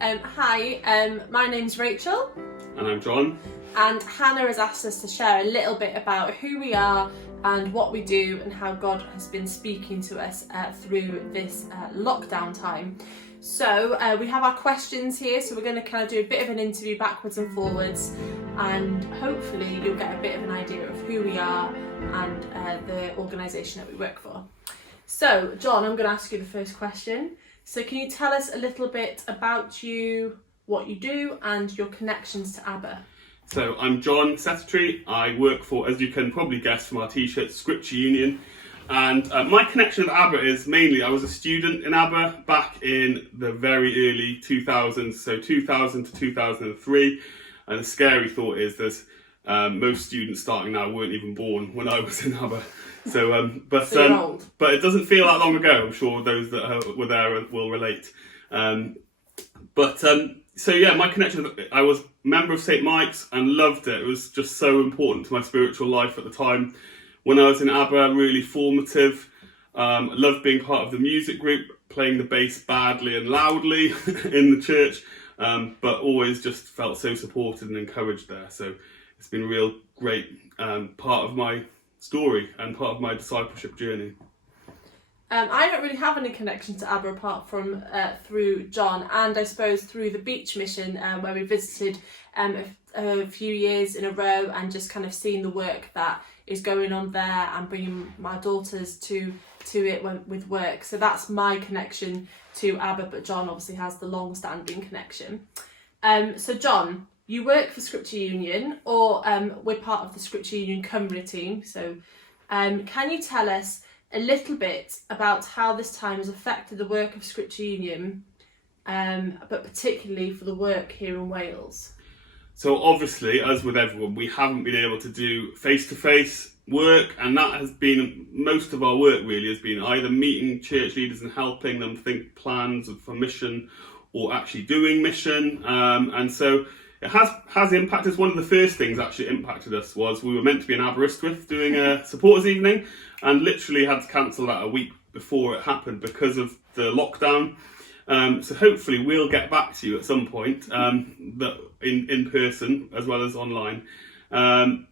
Hi, my name's Rachel. And I'm John. And Hannah has asked us to share a little bit about who we are and what we do and how God has been speaking to us through this lockdown time. So we have our questions here, so we're going to kind of do a bit of an interview backwards and forwards, and hopefully you'll get a bit of an idea of who we are and the organisation that we work for. So John, I'm going to ask you the first question. So can you tell us a little bit about you, what you do, and your connections to ABBA? So I'm John Settatree. I work for, as you can probably guess from our t-shirt, Scripture Union. And my connection with ABBA is mainly, I was a student in ABBA back in the very early 2000s, so 2000 to 2003. And the scary thought is there's most students starting now weren't even born when I was in ABBA. So, but it doesn't feel that long ago. I'm sure those that were there will relate. So yeah, my connection, I was a member of St. Mike's and loved it. It was just so important to my spiritual life at the time. When I was in ABBA, really formative. Loved being part of the music group, playing the bass badly and loudly in the church, but always just felt so supported and encouraged there. So it's been a real great part of my story and part of my discipleship journey. I don't really have any connection to ABBA apart from through John, and I suppose through the beach mission where we visited a few years in a row and just kind of seen the work that is going on there and bringing my daughters to it with work. So that's my connection to ABBA, but John obviously has the long-standing connection. So John, you work for Scripture Union, or we're part of the Scripture Union Cymru team. So can you tell us a little bit about how this time has affected the work of Scripture Union, but particularly for the work here in Wales? So obviously, as with everyone, we haven't been able to do face-to-face work, and that has been, most of our work really has been either meeting church leaders and helping them think plans for mission, or actually doing mission. And so it has impacted us. One of the first things actually impacted us was we were meant to be in Aberystwyth doing a supporters evening, and literally had to cancel that a week before it happened because of the lockdown. So hopefully we'll get back to you at some point, that in person as well as online. And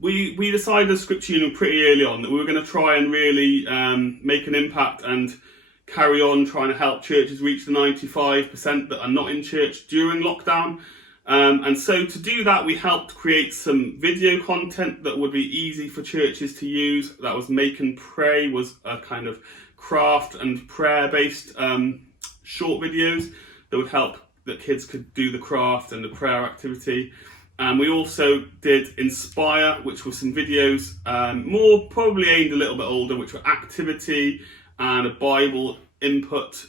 we decided as Scripture Union pretty early on that we were going to try and really make an impact and carry on trying to help churches reach the 95% that are not in church during lockdown. And so to do that, we helped create some video content that would be easy for churches to use. That was Make and Pray, was a kind of craft and prayer based short videos that would help that kids could do the craft and the prayer activity. And we also did Inspire, which were some videos more probably aimed a little bit older, which were activity and a Bible input,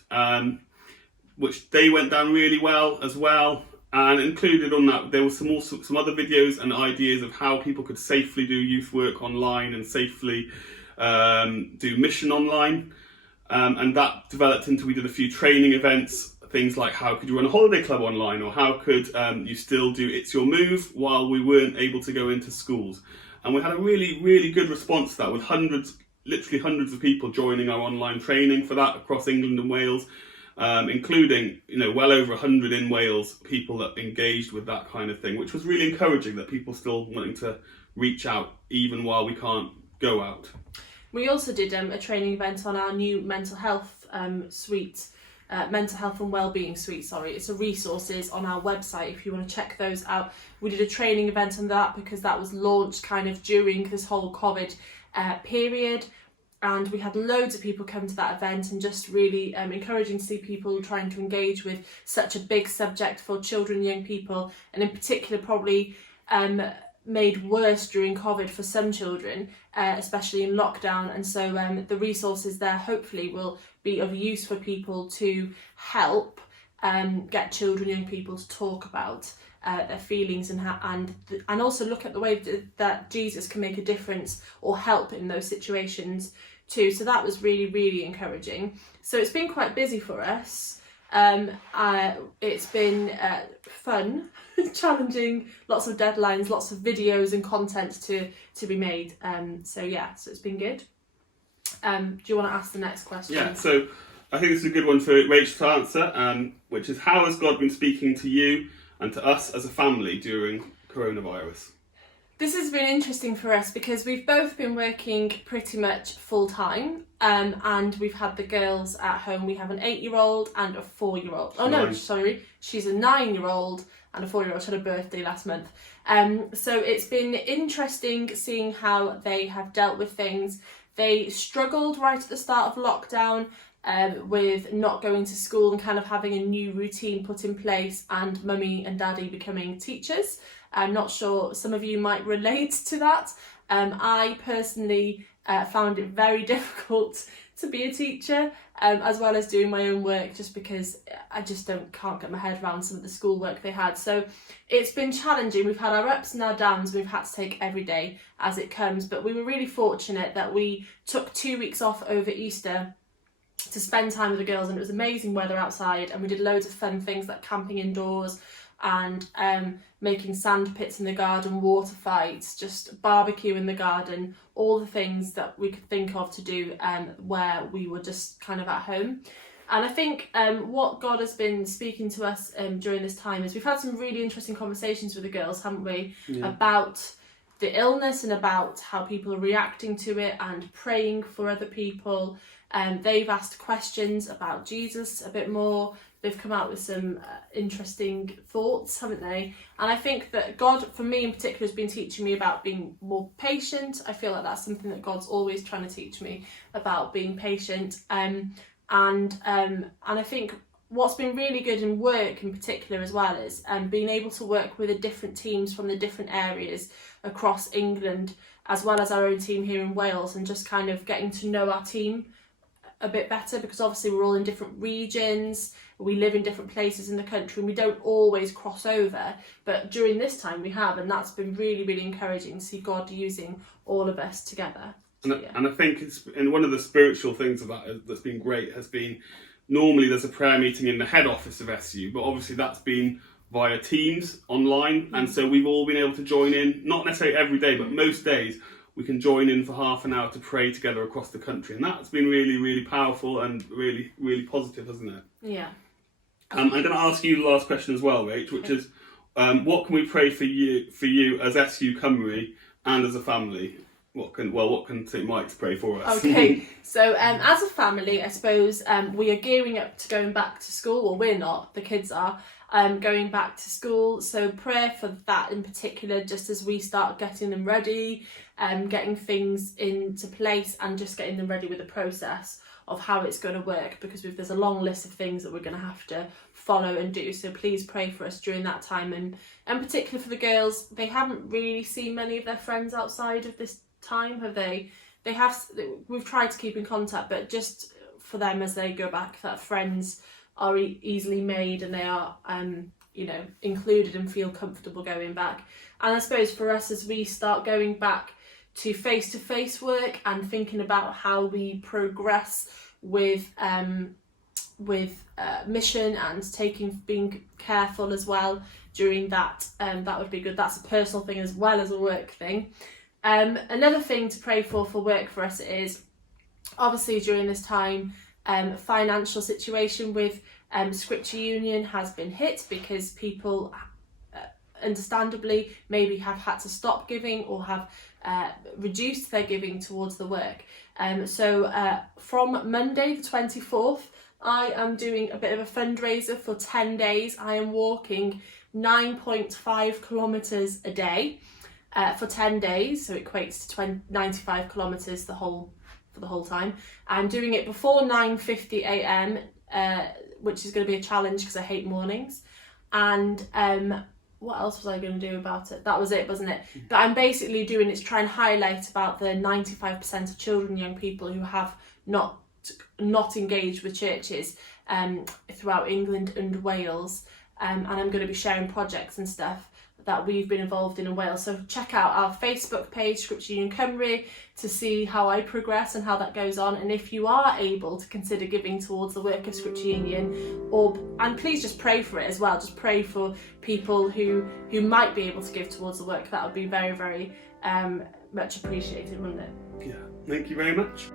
which they went down really well as well. And included on that, there were some other videos and ideas of how people could safely do youth work online and safely do mission online. And that developed into, we did a few training events, things like how could you run a holiday club online, or how could you still do It's Your Move while we weren't able to go into schools. And we had a really, really good response to that, with literally hundreds of people joining our online training for that across England and Wales. Including, well over 100 in Wales, people that engaged with that kind of thing, which was really encouraging, that people still wanting to reach out even while we can't go out. We also did a training event on our new mental health suite, mental health and wellbeing suite, It's a resources on our website if you want to check those out. We did a training event on that because that was launched kind of during this whole COVID period. And we had loads of people come to that event, and just really encouraging to see people trying to engage with such a big subject for children and young people, and in particular probably made worse during COVID for some children, especially in lockdown. And so the resources there hopefully will be of use for people to help get children and young people to talk about their feelings and also look at the way that Jesus can make a difference or help in those situations too. So that was really, really encouraging. So it's been quite busy for us. It's been fun, challenging, lots of deadlines, lots of videos and content to be made. So it's been good. Do you want to ask the next question? Yeah, so I think this is a good one for Rachel to answer, which is, how has God been speaking to you and to us as a family during coronavirus? This has been interesting for us because we've both been working pretty much full time, and we've had the girls at home. We have an 8-year-old and a 4-year-old. Oh no, sorry, she's a 9-year-old and a 4-year-old. She had a birthday last month. So it's been interesting seeing how they have dealt with things. They struggled right at the start of lockdown with not going to school and kind of having a new routine put in place, and mummy and daddy becoming teachers. I'm not sure some of you might relate to that. I personally found it very difficult to be a teacher, as well as doing my own work, just because I just can't get my head around some of the schoolwork they had. So it's been challenging. We've had our ups and our downs. We've had to take every day as it comes, but we were really fortunate that we took 2 weeks off over Easter to spend time with the girls, and it was amazing weather outside, and we did loads of fun things like camping indoors and making sand pits in the garden, water fights, just barbecue in the garden, all the things that we could think of to do where we were just kind of at home. And I think what God has been speaking to us during this time is we've had some really interesting conversations with the girls, haven't we, about the illness and about how people are reacting to it and praying for other people. They've asked questions about Jesus a bit more. They've come out with some interesting thoughts, haven't they? And I think that God, for me in particular, has been teaching me about being more patient. I feel like that's something that God's always trying to teach me about, being patient. And I think what's been really good in work in particular as well is being able to work with the different teams from the different areas across England, as well as our own team here in Wales, and just kind of getting to know our team a bit better, because obviously we're all in different regions, we live in different places in the country, and we don't always cross over, but during this time we have, and that's been really, really encouraging to see God using all of us together. And I think it's, and one of the spiritual things about it that's been great has been, normally there's a prayer meeting in the head office of SU, but obviously that's been via Teams online, and so we've all been able to join in, not necessarily every day, but most days we can join in for half an hour to pray together across the country, and that's been really, really powerful and really, really positive, hasn't it? Yeah. I'm going to ask you the last question as well, Rach, which is, what can we pray for you as SU Cymru and as a family? What can St Mike's pray for us? Okay, so as a family, I suppose we are gearing up to going back to school. Well, we're not, the kids are going back to school. So prayer for that in particular, just as we start getting them ready, getting things into place, and just getting them ready with the process of how it's going to work, because there's a long list of things that we're going to have to follow and do. So please pray for us during that time, and particularly for the girls. They haven't really seen many of their friends outside of this time, have they? We've tried to keep in contact, but just for them as they go back, that friends are easily made, and they are included and feel comfortable going back. And I suppose for us, as we start going back to face-to-face work and thinking about how we progress with mission and being careful as well during that, that would be good. That's a personal thing as well as a work thing. Another thing to pray for work for us is obviously during this time, financial situation with Scripture Union has been hit, because people understandably maybe have had to stop giving or have reduced their giving towards the work. So from Monday the 24th, I am doing a bit of a fundraiser for 10 days. I am walking 9.5 kilometres a day for 10 days, so it equates to 95 kilometres for the whole time. I'm doing it before 9:50 a.m, which is going to be a challenge because I hate mornings. And what else was I going to do about it? That was it, wasn't it? But I'm basically doing it to try and highlight about the 95% of children and young people who have not engaged with churches throughout England and Wales. And I'm going to be sharing projects and stuff that we've been involved in Wales. So check out our Facebook page, Scripture Union Cymru, to see how I progress and how that goes on. And if you are able to consider giving towards the work of Scripture Union, and please just pray for it as well. Just pray for people who might be able to give towards the work. That would be very, very much appreciated, wouldn't it? Yeah, thank you very much.